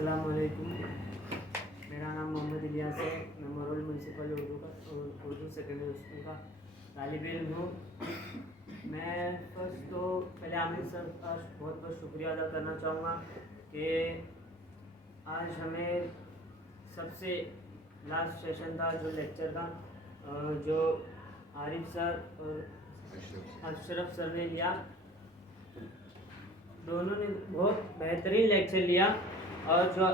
अस्सलाम वालेकुम। मेरा नाम मोहम्मद इलियास है। मैं moral municipal Urdu secondary school का तालिब इल्म हूँ। मैं फर्स्ट तो पहले आमिर सर का बहुत बहुत शुक्रिया अदा करना चाहूँगा कि आज हमें सबसे लास्ट सेशन था जो लेक्चर का, जो आरिफ सर और अशरफ सर ने लिया। दोनों ने बहुत बेहतरीन लेक्चर लिया और जो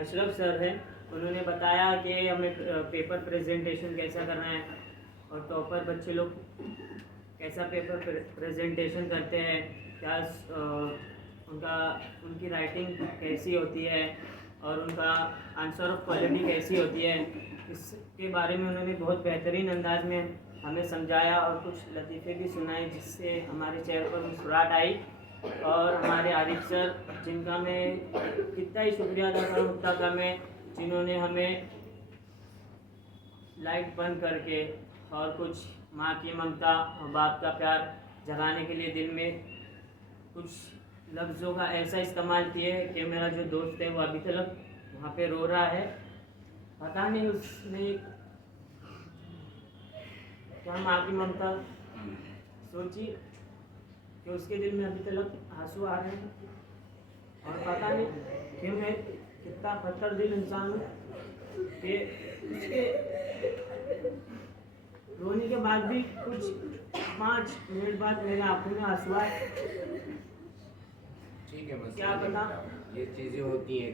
अशरफ सर हैं उन्होंने बताया कि हमें पेपर प्रेजेंटेशन कैसा करना है और टॉपर बच्चे लोग कैसा पेपर प्रेजेंटेशन करते हैं, क्या उनकी राइटिंग कैसी होती है और उनका आंसर ऑफ क्वालिटी कैसी होती है। इसके बारे में उन्होंने बहुत बेहतरीन अंदाज में हमें समझाया और कुछ लतीफ़े भी सुनाए जिससे हमारे चेहरे पर मुस्कुराहट आई। और हमारे आरिफ सर, जिनका मैं कितना ही शुक्रिया अदा करूँ उतना कम है, जिन्होंने हमें लाइट बंद करके और कुछ माँ की ममता और बाप का प्यार जगाने के लिए दिल में कुछ लफ्ज़ों का ऐसा इस्तेमाल किए कि मेरा जो दोस्त है वो अभी तक वहाँ पे रो रहा है। पता नहीं उसने क्या माँ की ममता सोची कि उसके दिल में अभी तक आंसू आ रहे हैं। और पता नहीं क्यों मैं कितना पत्थर दिल इंसान हूँ कि उसके रोने के बाद भी कुछ 5 मिनट बाद मेरे आंखों में आंसू आए। ठीक है, बस क्या पता ये चीज़ें होती हैं।